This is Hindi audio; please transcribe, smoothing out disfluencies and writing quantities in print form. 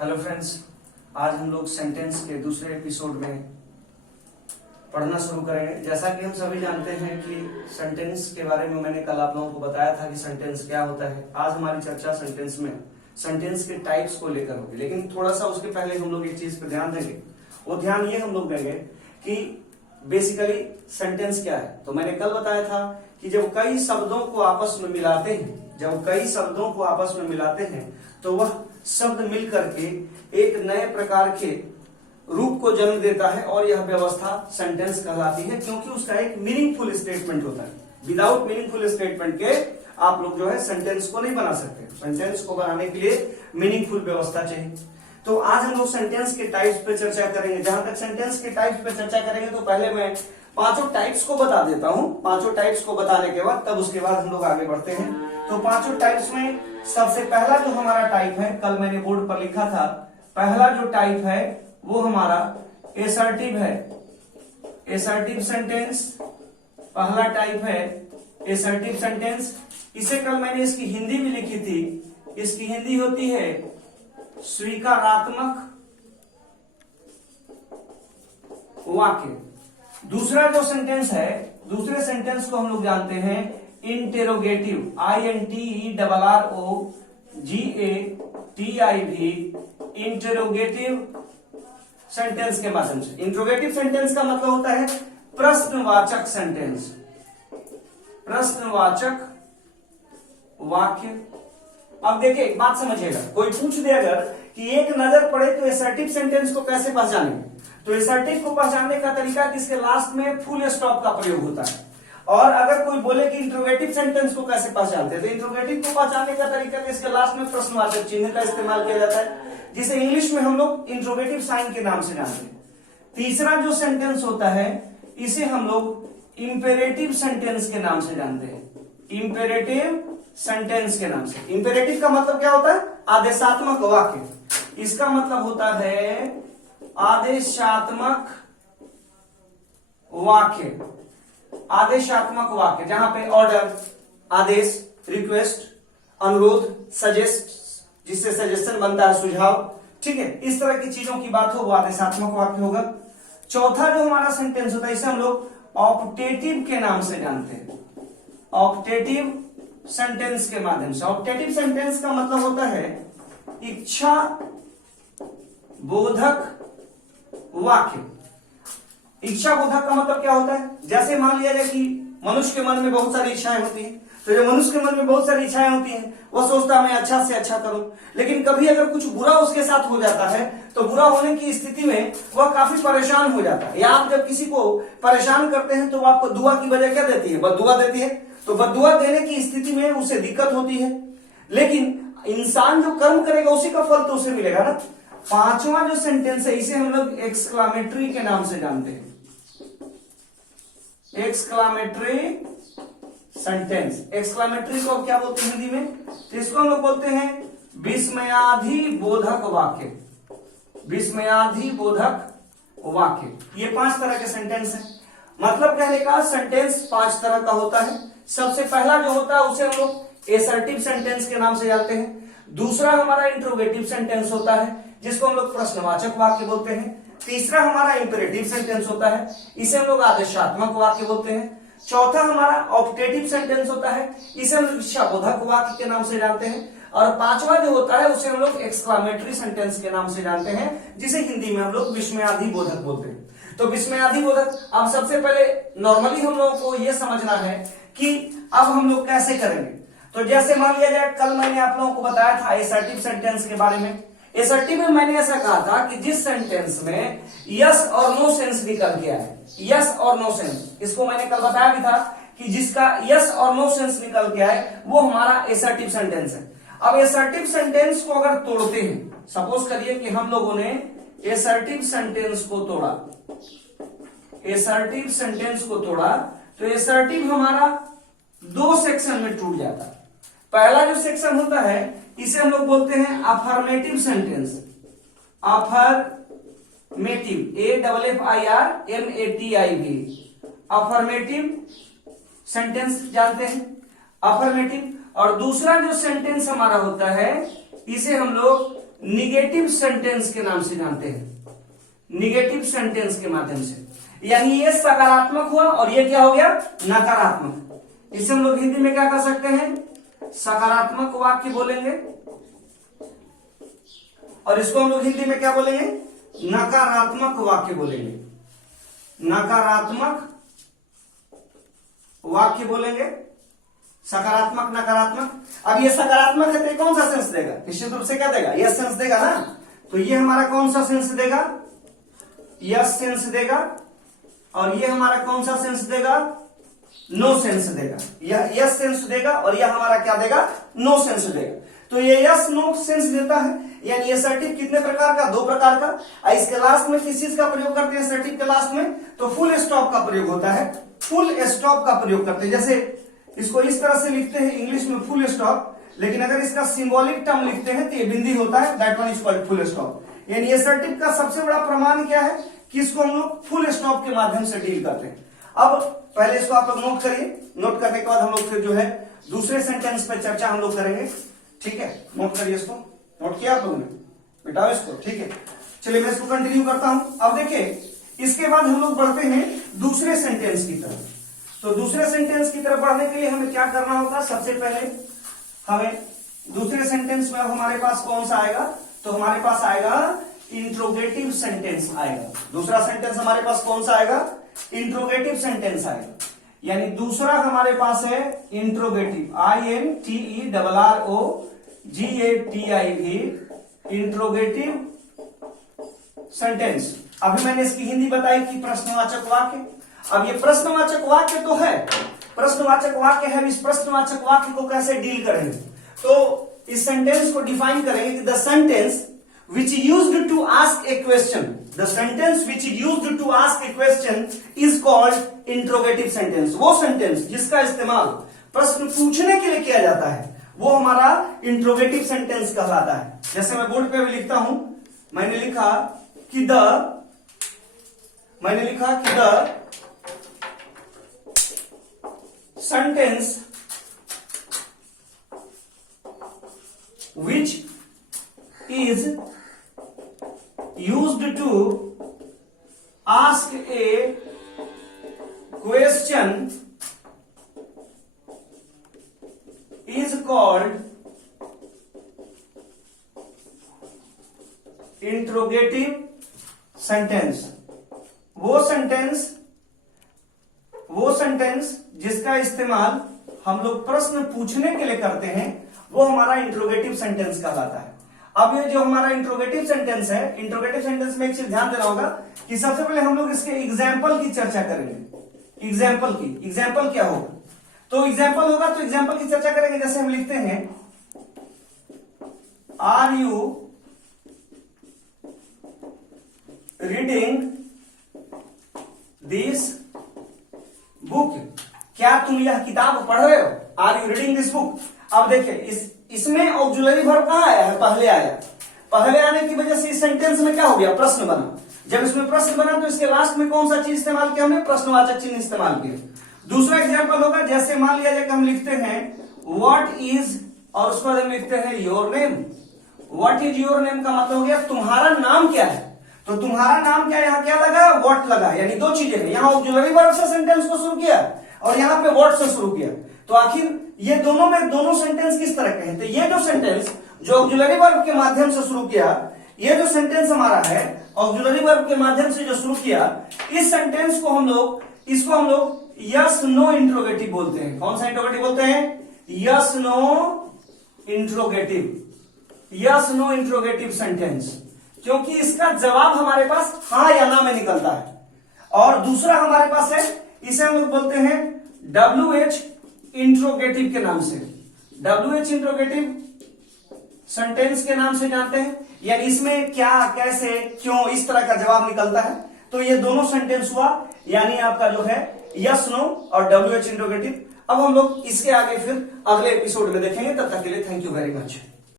हेलो फ्रेंड्स, आज हम लोग सेंटेंस के दूसरे एपिसोड में पढ़ना शुरू करेंगे। जैसा कि हम सभी जानते हैं कि सेंटेंस के बारे में मैंने कल आप लोगों को बताया था कि सेंटेंस क्या होता है। आज हमारी चर्चा सेंटेंस के टाइप्स को लेकर होगी, लेकिन थोड़ा सा उसके पहले हम लोग एक चीज पर ध्यान देंगे। वो ध्यान ये हम लोग देंगे कि बेसिकली सेंटेंस क्या है। तो मैंने कल बताया था कि जब कई शब्दों को आपस में मिलाते हैं तो वह शब्द मिल करके एक नए प्रकार के रूप को जन्म देता है और यह व्यवस्था सेंटेंस कहलाती है, क्योंकि उसका एक मीनिंगफुल स्टेटमेंट होता है। विदाउट मीनिंगफुल स्टेटमेंट के आप लोग जो है सेंटेंस को नहीं बना सकते। सेंटेंस को बनाने के लिए मीनिंगफुल व्यवस्था चाहिए। तो आज हम लोग सेंटेंस के टाइप्स पे चर्चा करेंगे। जहां तक सेंटेंस के टाइप्स पे चर्चा करेंगे तो पहले मैं पांचों टाइप्स को बता देता हूं। पांचों टाइप्स को बताने के बाद तब उसके बाद हम लोग आगे बढ़ते हैं। तो पांचों टाइप्स में सबसे पहला जो हमारा टाइप है, कल मैंने बोर्ड पर लिखा था, पहला जो टाइप है वो हमारा एसर्टिव है। एसर्टिव सेंटेंस पहला टाइप है, एसर्टिव सेंटेंस। इसे कल मैंने इसकी हिंदी भी लिखी थी। इसकी हिंदी होती है स्वीकारात्मक वाक्य। दूसरा जो सेंटेंस है, दूसरे सेंटेंस को हम लोग जानते हैं इंटेरोगेटिव, INTERROGATIV, इंटेरोगेटिव सेंटेंस के माध्यम से। इंट्रोगेटिव सेंटेंस का मतलब होता है प्रश्नवाचक सेंटेंस, प्रश्नवाचक वाक्य। अब देखिए एक बात समझिएगा, कोई पूछ दे अगर कि एक नजर पड़े तो एसर्टिव सेंटेंस को कैसे पहचानेंगे, तो एसर्टिव को पहचानने का तरीका कि इसके लास्ट में फुल स्टॉप का प्रयोग होता है। और अगर कोई बोले कि इंट्रोगेटिव सेंटेंस को कैसे पहचानते हैं, तो इंट्रोगेटिव को पहचानने का तरीका कि इसके लास्ट में प्रश्नवाचक चिन्ह का इस्तेमाल किया जाता है, जिसे इंग्लिश में हम लोग इंट्रोगेटिव साइन के नाम से जानते हैं। तीसरा जो सेंटेंस होता है इसे हम लोग इंपेरेटिव सेंटेंस के नाम से जानते हैं। इंपेरेटिव सेंटेंस के नाम से। इंपेरेटिव का मतलब क्या होता है? आदेशात्मक वाक्य। इसका मतलब होता है आदेशात्मक वाक्य। आदेशात्मक वाक्य जहां पे ऑर्डर, आदेश, रिक्वेस्ट, अनुरोध, सजेस्ट, जिससे सजेशन बनता है सुझाव, ठीक है, इस तरह की चीजों की बात हो वो आदेशात्मक वाक्य होगा। चौथा जो हमारा सेंटेंस होता है इसे हम लोग ऑप्टेटिव के नाम से जानते हैं। ऑप्टेटिव सेंटेंस के माध्यम से। ऑप्टेटिव सेंटेंस का मतलब होता है इच्छा बोधक वाक्य। इच्छा बोधक का मतलब क्या होता है? जैसे मान लिया जाए कि मनुष्य के मन में बहुत सारी इच्छाएं होती हैं, तो जब मनुष्य के मन में बहुत सारी इच्छाएं होती हैं वो सोचता है मैं अच्छा से अच्छा करूं, लेकिन कभी अगर कुछ बुरा उसके साथ हो जाता है तो बुरा होने की स्थिति में वह काफी परेशान हो जाता है। या आप जब किसी को परेशान करते हैं तो वो आपको दुआ की बजाय क्या देती है? बद्दुआ देती है। तो बद्दुआ देने की स्थिति में उसे दिक्कत होती है, लेकिन इंसान जो कर्म करेगा उसी का फल तो उसे मिलेगा ना। पांचवा जो सेंटेंस है इसे हम लोग एक्सक्लामेटरी के नाम से जानते हैं। Exclamatory sentence. एक्सक्लामेटरी को क्या बोलते हैं हिंदी में? इसको हम लोग बोलते हैं विस्मयाधि बोधक वाक्य। विस्मयाधि बोधक वाक्य। ये 5 तरह के सेंटेंस हैं। मतलब कहने का सेंटेंस 5 तरह का होता है। सबसे पहला जो होता है उसे हम लोग एसर्टिव सेंटेंस के नाम से जानते हैं। दूसरा हमारा इंट्रोगेटिव सेंटेंस होता है जिसको हम लोग प्रश्नवाचक वाक्य बोलते हैं। तीसरा हमारा इंपेरेटिव सेंटेंस होता है, इसे हम लोग आदेशात्मक वाक्य बोलते हैं। चौथा हमारा ऑप्टेटिव सेंटेंस होता है, इसे हम लोग इच्छाबोधक वाक्य के नाम से जानते हैं। और पांचवा जो होता है उसे हम लोग एक्सक्लामेटरी सेंटेंस के नाम से जानते हैं, जिसे हिंदी में हम लोग विस्मयाधि बोधक बोलते हैं। तो विस्मयाधि बोधक, अब सबसे पहले नॉर्मली हम लोगों को यह समझना है कि अब हम लोग कैसे करेंगे। तो जैसे मान लिया जाए कल मैंने आप लोगों को बताया था एसर्टिव सेंटेंस के बारे में। एसर्टिव में मैंने ऐसा कहा था कि जिस सेंटेंस में यस और नो सेंस निकल गया है, यस और नो सेंस, इसको मैंने कल बताया भी था कि जिसका यस और नो सेंस निकल गया है वो हमारा एसर्टिव सेंटेंस है। अब एसर्टिव सेंटेंस को अगर तोड़ते हैं, सपोज करिए कि हम लोगों ने एसर्टिव सेंटेंस को तोड़ा, एसर्टिव सेंटेंस को तोड़ा, तो एसर्टिव हमारा 2 सेक्शन में टूट जाता है। पहला जो सेक्शन होता है इसे हम लोग बोलते हैं affirmative sentence. Affirmative, AFFIRMATIV, affirmative sentence जानते हैं, अफर्मेटिव। और दूसरा जो सेंटेंस हमारा होता है इसे हम लोग निगेटिव सेंटेंस के नाम से जानते हैं, निगेटिव सेंटेंस के माध्यम से। यानी ये सकारात्मक हुआ और ये क्या हो गया, नकारात्मक। इसे हम लोग हिंदी में क्या कर सकते हैं, सकारात्मक वाक्य बोलेंगे, और इसको हम लोग हिंदी में क्या बोलेंगे, नकारात्मक वाक्य बोलेंगे, नकारात्मक वाक्य बोलेंगे, सकारात्मक नकारात्मक। अब ये सकारात्मक है तो ये कौन सा सेंस देगा, निश्चित रूप से क्या देगा, यस सेंस देगा ना। तो ये हमारा कौन सा सेंस देगा, यस सेंस देगा, और ये हमारा कौन सा सेंस देगा, नो सेंस देगा। यह यस सेंस देगा और यह हमारा क्या देगा, नो सेंस देगा। तो ये यस नो सेंस देता है। यानी असर्टिव कितने प्रकार का, दो प्रकार का। इसके लास्ट में किस चीज का प्रयोग करते हैं असर्टिव के लास्ट में, तो फुल स्टॉप का प्रयोग होता है, फुल स्टॉप का प्रयोग करते हैं। जैसे इसको इस तरह से लिखते हैं इंग्लिश में फुल स्टॉप, लेकिन अगर इसका सिंबॉलिक टर्म लिखते हैं तो ये बिंदी होता है, that one is called full stop. यानी असर्टिव का सबसे बड़ा प्रमाण क्या है कि इसको हम लोग फुल स्टॉप के माध्यम से डील करते हैं। अब पहले इसको आप लोग नोट करिए, नोट करने के बाद हम लोग फिर जो है दूसरे सेंटेंस पे चर्चा हम लोग करेंगे, ठीक है। नोट करिए इसको, नोट किया आप लोगों ने, मिटाओ इसको, ठीक है। चलिए मैं इसको कंटिन्यू करता हूं। अब देखिए इसके बाद हम लोग बढ़ते हैं दूसरे सेंटेंस की तरफ। तो दूसरे सेंटेंस की तरफ बढ़ने के लिए हमें क्या करना होगा, सबसे पहले हमें दूसरे सेंटेंस में अब हमारे पास कौन सा आएगा, तो हमारे पास आएगा इंट्रोगेटिव सेंटेंस आएगा। दूसरा सेंटेंस हमारे पास कौन सा आएगा, इंट्रोगेटिव सेंटेंस आएगा। यानी दूसरा हमारे पास है इंट्रोगेटिव, INTERROGATIV, इंट्रोगेटिव सेंटेंस। अभी मैंने इसकी हिंदी बताई कि प्रश्नवाचक वाक्य। अब ये प्रश्नवाचक वाक्य तो है, प्रश्नवाचक वाक्य है, इस प्रश्नवाचक वाक्य को कैसे डील करेंगे, तो इस सेंटेंस को डिफाइन करेंगे कि the sentence which is used to ask a question, the sentence which is used to ask a question is called interrogative sentence। वो सेंटेंस जिसका इस्तेमाल प्रश्न पूछने के लिए किया जाता है वो हमारा इंट्रोगेटिव सेंटेंस कहलाता है। जैसे मैं बोर्ड पे भी लिखता हूं, मैंने लिखा कि the sentence which is used to ask a question is called interrogative sentence। वो सेंटेंस जिसका इस्तेमाल हम लोग प्रश्न पूछने के लिए करते हैं वो हमारा इंट्रोगेटिव सेंटेंस कहलाता है। अब ये जो हमारा इंट्रोगेटिव सेंटेंस है, इंट्रोगेटिव सेंटेंस में एक चीज ध्यान देना होगा कि सबसे पहले हम लोग इसके एग्जाम्पल की चर्चा करेंगे। एग्जाम्पल क्या होगा, तो एग्जाम्पल होगा तो एग्जाम्पल की चर्चा करेंगे। जैसे हम लिखते हैं are you reading this book, क्या तुम यह किताब पढ़ रहे हो, are you reading this book. अब देखिए इसमें ऑक्सिलरी वर्ब कहां आया है, पहले आया। पहले आने की वजह से इस सेंटेंस में क्या हो गया, प्रश्न बना। जब इसमें प्रश्न बना तो इसके लास्ट में कौन सा चीज इस्तेमाल किया हमने, प्रश्नवाचक चिन्ह इस्तेमाल किया। दूसरा एग्जांपल होगा, जैसे मान लिया जाए कि हम लिखते हैं व्हाट इज, और उसके बाद हम लिखते हैं your name. What is your name का मतलब हो गया तुम्हारा नाम क्या है। तो तुम्हारा नाम क्या, यहां क्या लगा, व्हाट लगा। यानी दो चीजें हैं, यहां ऑक्सिलरी वर्ब से सेंटेंस को शुरू किया और यहां पे व्हाट से शुरू किया। तो आखिर ये दोनों सेंटेंस किस तरह के हैं, तो ये जो सेंटेंस जो ऑक्सिलरी वर्ब के माध्यम से शुरू किया, ये जो सेंटेंस हमारा है ऑक्सिलरी वर्ब के माध्यम से जो शुरू किया, इस सेंटेंस को हम लोग यस नो इंट्रोगेटिव बोलते हैं। कौन सा इंट्रोगेटिव बोलते हैं, यस नो इंट्रोगेटिव सेंटेंस, क्योंकि इसका जवाब हमारे पास हाँ या ना में निकलता है। और दूसरा हमारे पास है, इसे हम लोग बोलते हैं WH इंट्रोगेटिव के नाम से, WH इंट्रोगेटिव सेंटेंस के नाम से जानते हैं। यानी इसमें क्या, कैसे, क्यों, इस तरह का जवाब निकलता है। तो ये दोनों सेंटेंस हुआ, यानी आपका जो है यस नो और WH इंट्रोगेटिव। अब हम लोग इसके आगे फिर अगले एपिसोड में देखेंगे। तब तक के लिए थैंक यू वेरी मच।